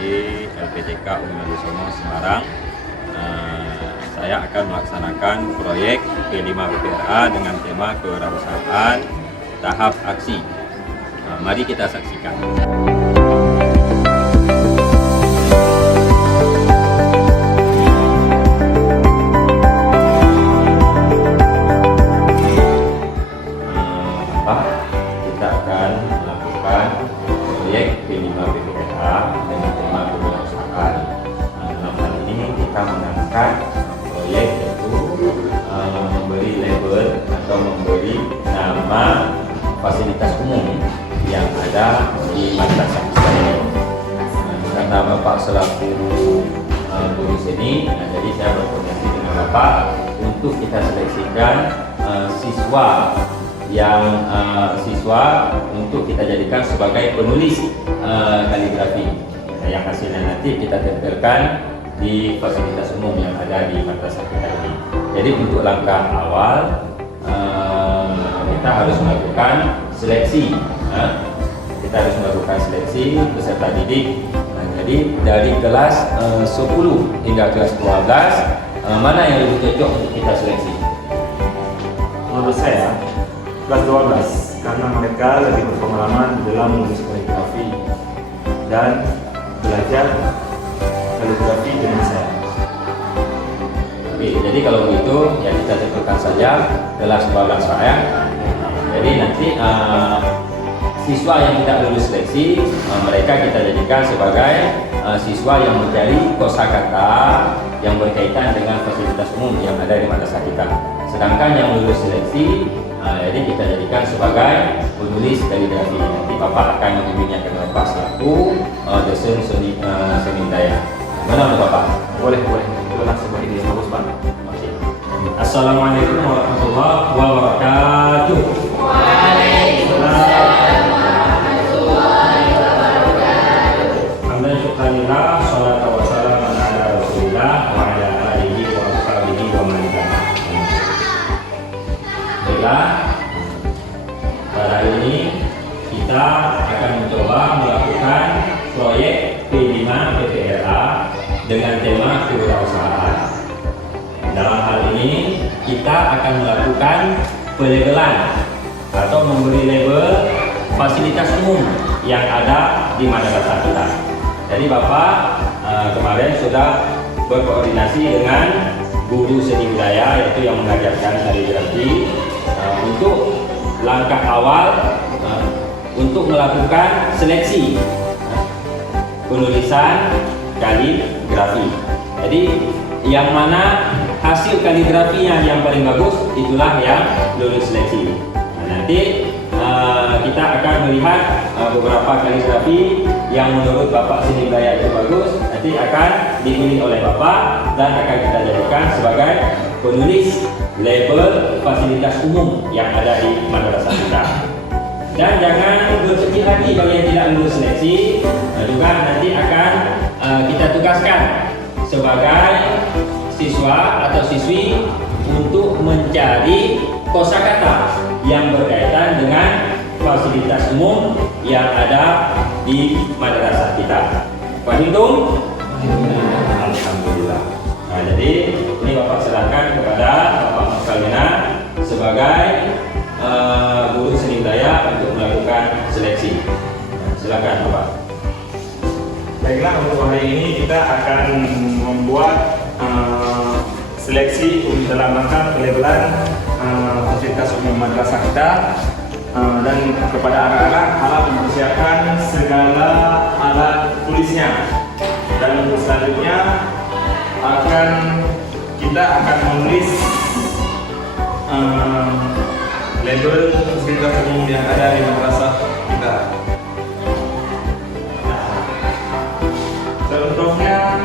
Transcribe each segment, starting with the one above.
dari LPDK Union Songo Semarang. Saya akan melaksanakan proyek P5 PPRA dengan tema kewirausahaan tahap aksi. Mari kita saksikan. Kita akan melakukan proyek P5 PPRA dengan tema kewirausahaan. Dalam hal ini kita mengangkat proyek itu memberi label atau memberi nama fasilitas umum yang ada di madrasah kita ini. Karena Bapak selaku guru seni, jadi saya berkoordinasi dengan Bapak untuk kita seleksikan siswa untuk kita jadikan sebagai penulis kaligrafi yang hasilnya nanti kita tempelkan di fasilitas umum yang ada di madrasah kita ini. Jadi untuk langkah awal kita harus melakukan seleksi. Kita harus melakukan seleksi peserta didik. Jadi dari kelas 10 hingga kelas 12 mana yang lebih cocok untuk kita seleksi? Menurut saya kelas 12 karena mereka lebih berpengalaman dalam menulis kaligrafi dan belajar kaligrafi dengan saya. Jadi kalau begitu ya kita tentukan saja kelas 12 saya. Jadi nanti siswa yang kita lulus seleksi mereka kita jadikan sebagai siswa yang mencari kosakata yang berkaitan dengan fasilitas umum yang ada di madrasah kita. Sedangkan yang lulus seleksi jadi kita jadikan sebagai penulis kaligrafi. Nanti Bapak akan membimbingnya ke Bapak selaku dosen seni budaya. Mana Bapak? Boleh. Itu langsung ini bagus banget. Assalamualaikum warahmatullahi wabarakatuh. Waalaikumsalam warahmatullahi wabarakatuh. Hamdan syukurillah, sholatu wassalamu ala Rasulillah wa ala alihi wa ashabihi wa man tabi'ahum. Baiklah, pada hari ini kita akan mencoba melakukan proyek P5 PPRA dengan tema kewirausahaan. Dalam hal ini kita akan melakukan pelabelan atau memberi label fasilitas umum yang ada di madrasah kita. Jadi Bapak kemarin sudah berkoordinasi dengan guru seni budaya yaitu yang mengajarkan kaligrafi untuk langkah awal untuk melakukan seleksi penulisan kaligrafi. Jadi yang mana hasil kaligrafinya yang paling bagus itulah yang lulus seleksi. Nanti kita akan melihat beberapa kaligrafi yang menurut Bapak seni budaya itu bagus, nanti akan dipilih oleh Bapak dan akan kita jadikan sebagai penulis label fasilitas umum yang ada di madrasah kita. Dan jangan berkecil hati bagi yang tidak lulus seleksi, juga nanti akan kita tugaskan sebagai siswa atau siswi untuk mencari kosakata yang berkaitan dengan fasilitas umum yang ada di madrasah kita. Paham dong? Alhamdulillah. Nah, jadi ini Bapak serahkan kepada Bapak Muskalina sebagai guru seni budaya untuk melakukan seleksi. Silakan Bapak. Baiklah, untuk hari ini kita akan membuat seleksi dalam rangka pelabelan fasilitas umum madrasah kita dan kepada anak-anak harap mempersiapkan segala alat tulisnya. Dan selanjutnya kita akan menulis label fasilitas umum yang ada di madrasah kita. Contohnya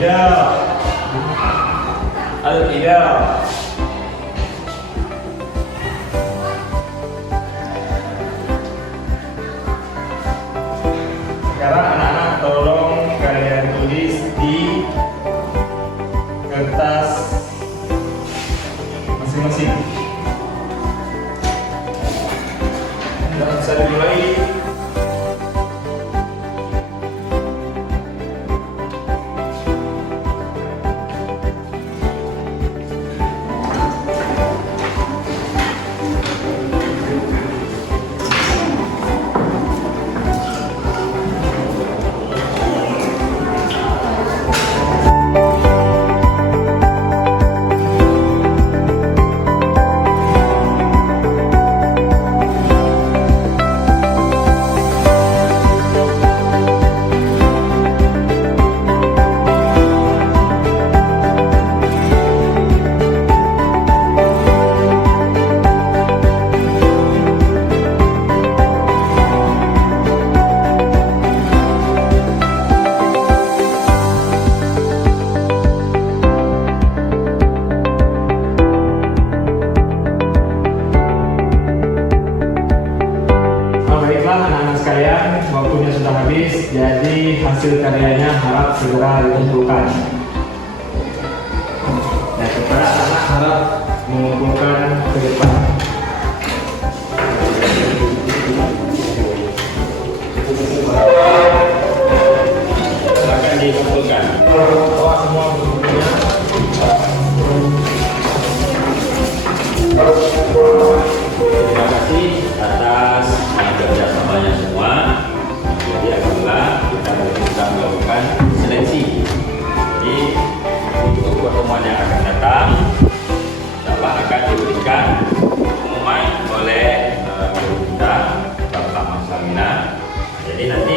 Al-Ida. Al-Ida. Sekarang anak-anak tolong kalian tulis di kertas masing-masing. Dan bisa dimulai. Waktunya sudah habis, jadi hasil karyanya harap segera dikumpulkan. Dan kepada anak harap mengumpulkan ke depan. Silakan dikumpulkan. Bawa semua bukunya. Terima kasih atas kerjasamanya semua. Jadi alhamdulillah kita bisa melakukan seleksi. Jadi untuk pertemuan yang akan datang, insyaallah akan diberikan pengumuman oleh guru kita Bapak Samina. Jadi nanti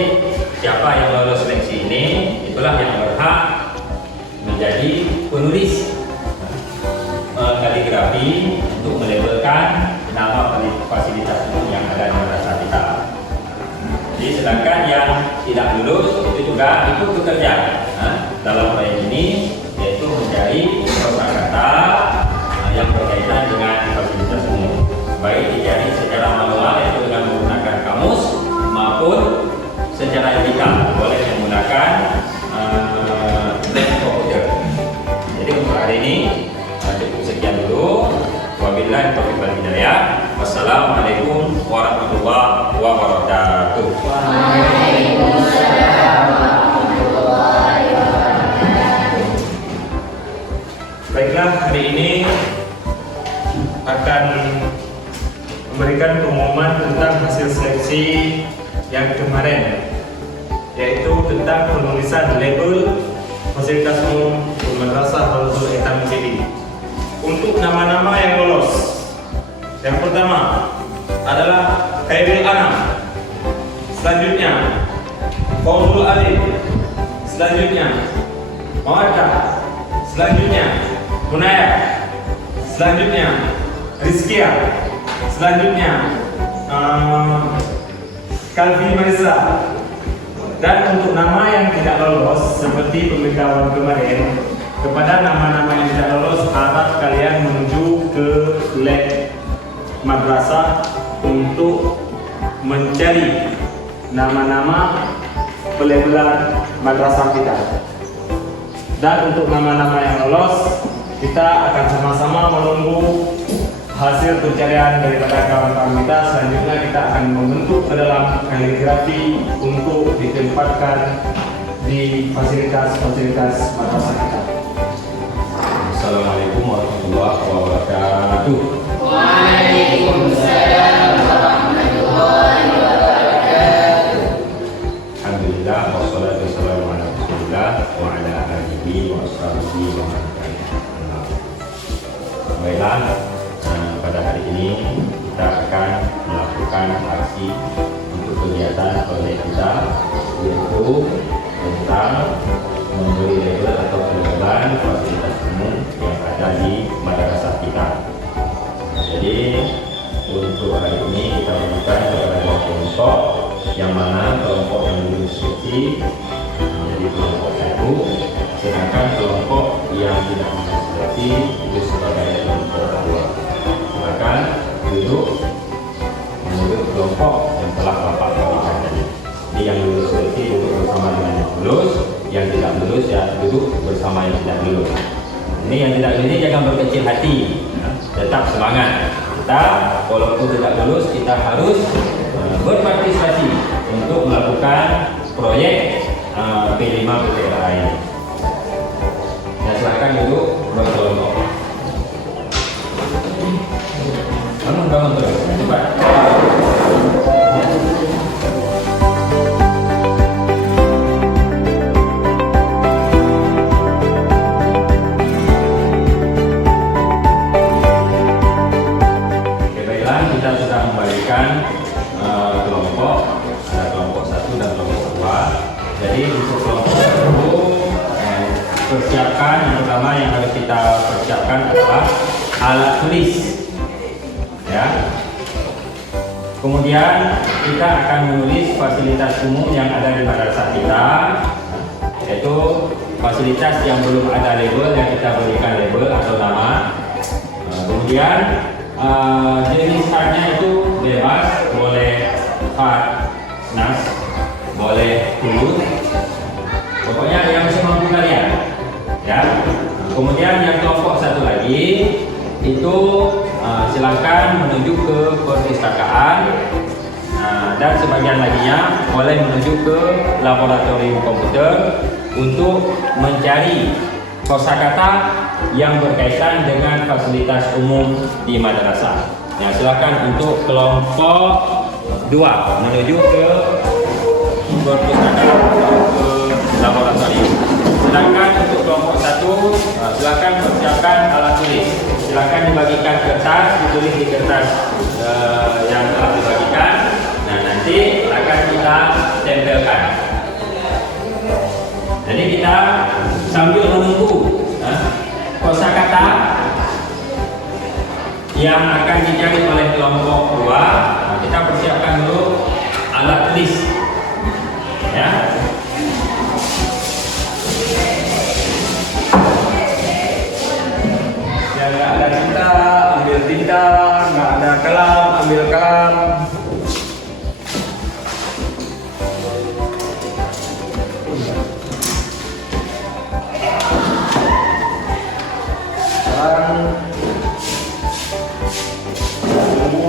siapa yang lolos seleksi ini, itulah yang berhak menjadi penulis kaligrafi untuk melabelkan nama fasilitas umum yang ada di madrasah kita. Jadi sedangkan yang tidak lulus itu juga ikut bekerja dalam proyek ini, yaitu mencari kosakata yang berkaitan dengan fasilitas umum, baik dicari secara manual yaitu dengan menggunakan kamus maupun secara digital, boleh menggunakan komputer. Jadi untuk hari ini cukup sekian dulu. Wabillahi taufiq wal hidayah. Wassalamualaikum warahmatullahi wabarakatuh. Waalaikumsalam warahmatullahi wabarakatuh. Baiklah, hari ini akan memberikan pengumuman tentang hasil seleksi yang kemarin, yaitu tentang penulisan label fasilitas umum Madrasah Hafizul Aitam Kediri. Untuk nama-nama yang lolos, yang pertama adalah Khairul Anam, selanjutnya Fauzul Ali, selanjutnya Mawaddah, selanjutnya Munaya, selanjutnya Rizkia, selanjutnya Kalvi Marisa. Dan untuk nama yang tidak lolos seperti pemberitahuan kemarin, kepada nama-nama yang tidak lolos harap kalian menuju ke lab madrasah untuk mencari nama-nama pelabelan madrasah kita. Dan untuk nama-nama yang lolos, kita akan sama-sama menunggu hasil pencarian daripada kawan-kawan kita. Selanjutnya kita akan membentuk ke dalam kaligrafi untuk ditempatkan di fasilitas-fasilitas madrasah kita. Assalamualaikum warahmatullahi wabarakatuh. Waalaikumsalam warahmatullahi wabarakatuh. Alhamdulillah wassalatu wassalamu ala Rasulillah wa ala alihi wa sahbihi wa man tabi'ahum. Baiklah, pada hari ini kita akan melakukan aksi untuk kegiatan proyek kita, yaitu tentang memberi label atau pelabelan fasilitas umum yang ada di madrasah kita. Jadi untuk hari ini kita berikan kepada dua kelompok, yang mana kelompok yang lulus seleksi menjadi kelompok 1, sedangkan yang tidak lulus seleksi itu sebagai kelompok 2. Silakan duduk menurut kelompok yang telah Bapak berikan tadi. Jadi yang lulus seleksi duduk bersama dengan yang lulus, yang tidak lulus ya duduk bersama yang tidak lulus. Ini yang tidak lulus ini jangan berkecil hati, tetap semangat. Kita walaupun tidak lulus kita harus berpartisipasi untuk melakukan proyek P5 PTRA ini. Nah, silakan duduk berkelompok. Bangun terus, cepat. Kita sudah membagikan kelompok, ada kelompok 1 dan kelompok 2. Jadi untuk kelompok 1 persiapkan yang pertama yang harus kita persiapkan adalah alat tulis, ya. Kemudian kita akan menulis fasilitas umum yang ada di madrasah kita, yaitu fasilitas yang belum ada label yang kita berikan label atau nama. Kemudian jenis hardnya itu bebas, boleh hard, nas, boleh tulus, pokoknya yang semampu kalian, ya. Kemudian yang kelompok 1 lagi itu silakan menuju ke perpustakaan, dan sebagian laginya boleh menuju ke laboratorium komputer untuk mencari kosakata yang berkaitan dengan fasilitas umum di madrasah. Ya, silakan untuk kelompok 2 menuju ke perpustakaan atau ke laboratorium. Silakan untuk kelompok 1 silakan persiapkan alat tulis. Silakan dibagikan kertas, ditulis di kertas yang telah dibagikan. Nah, nanti akan kita tempelkan. Jadi kita sambil menunggu kosakata yang akan dicari oleh kelompok 2, kita persiapkan dulu alat tulis, ya. Yang nggak ada tinta, ambil tinta, nggak ada kalam, ambil kalam.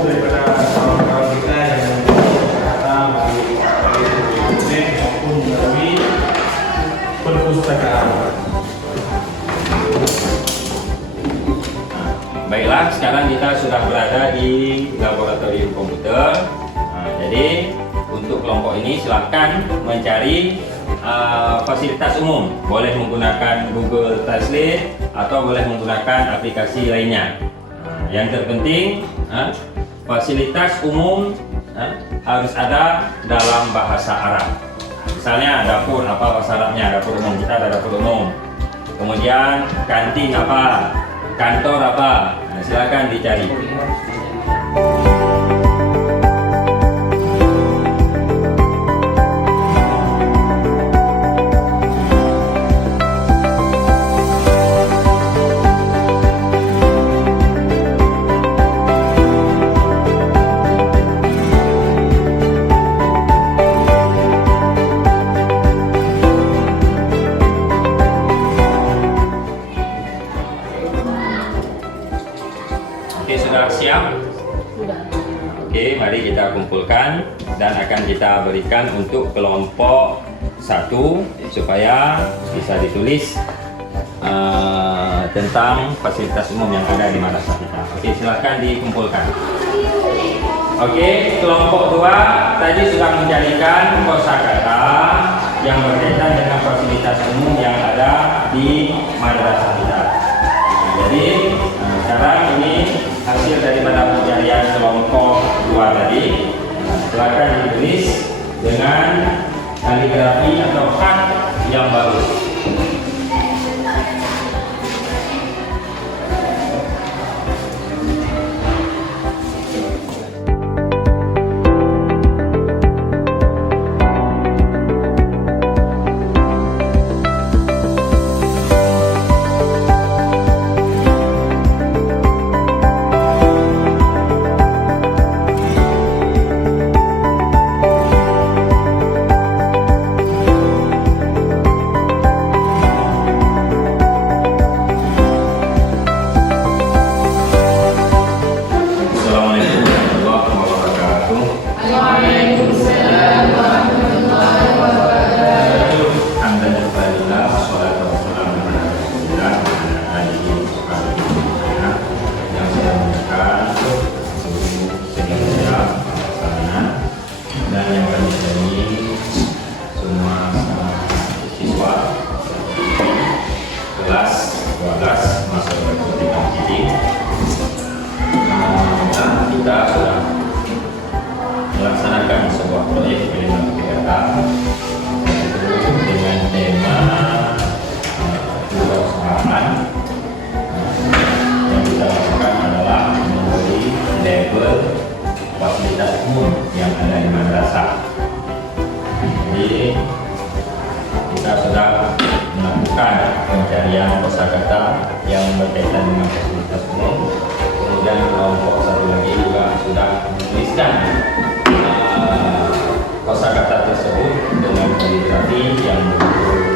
Daripada kawan-kawan kita yang datang dari maupun dari perpustakaan. Baiklah, sekarang kita sudah berada di laboratorium komputer. Jadi untuk kelompok ini silakan mencari fasilitas umum, boleh menggunakan Google Translate atau boleh menggunakan aplikasi lainnya. Yang terpenting fasilitas umum harus ada dalam bahasa Arab. Misalnya dapur, apa bahasa Arabnya? Dapur umum, kita ada dapur umum. Kemudian kantin apa? Kantor apa? Nah, silakan dicari. Oke, sudah siap? Sudah. Oke, mari kita kumpulkan dan akan kita berikan untuk kelompok 1 supaya bisa ditulis tentang fasilitas umum yang ada di madrasah kita. Oke, silakan dikumpulkan. Oke, kelompok 2 tadi sudah mencarikan kosakata yang berkaitan dengan fasilitas umum yang ada di madrasah kita. Jadi sekarang ini hasil daripada pencarian kelompok 2 tadi. Silakan ditulis dengan kaligrafi atau hak yang bagus.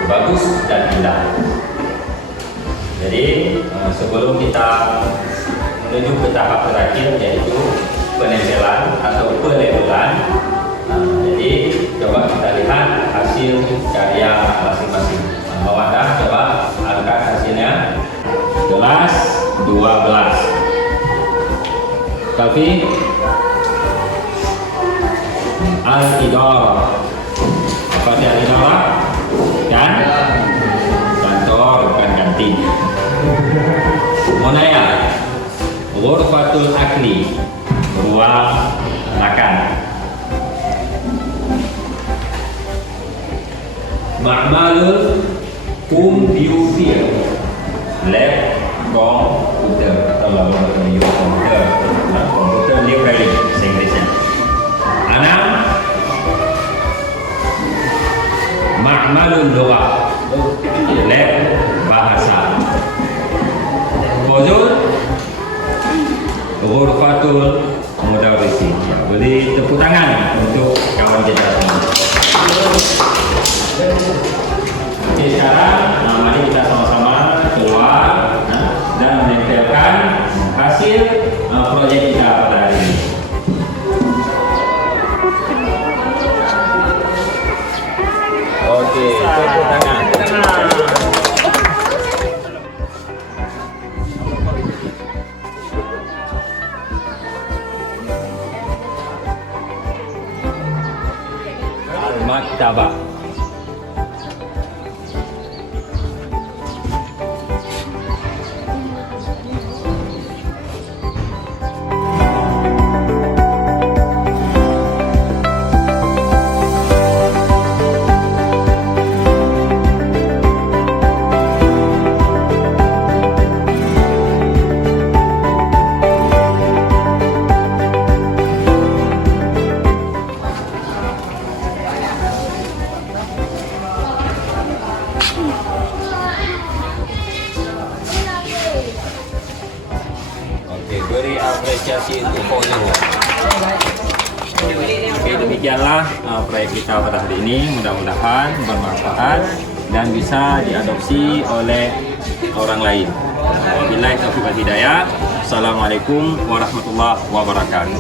bagus dan indah. Jadi sebelum kita menuju ke tahap terakhir, yaitu penempelan atau pelebelan, jadi coba kita lihat hasil karya masing-masing. Wadah, coba angkat hasilnya. Gelas 12. Tapi al-idara, apa dia al-idara? Kan kantor, bukan kantin. Monaya, ghurfatul akli, ruang makan. Ma'malul komputer, lab komputer atau laboratorium komputer. Komputer library bahasa Inggrisnya. Enam, ma'malul lughah, lab bahasa. Tujuh, ghurfatul mudarrisin. Beri tepuk tangan untuk kawan kita semua. Oke, sekarang mari kita sama-sama keluar dan menempelkan hasil proyek kita pada hari ini. Oke, tepuk tangan. Al-Maktabah. Beri apresiasi untuk Paulo. Oke, demikianlah proyek kita pada hari ini. Mudah-mudahan bermanfaat dan bisa diadopsi oleh orang lain. Wabillahi taufiq wal hidayah. Assalamualaikum warahmatullahi wabarakatuh.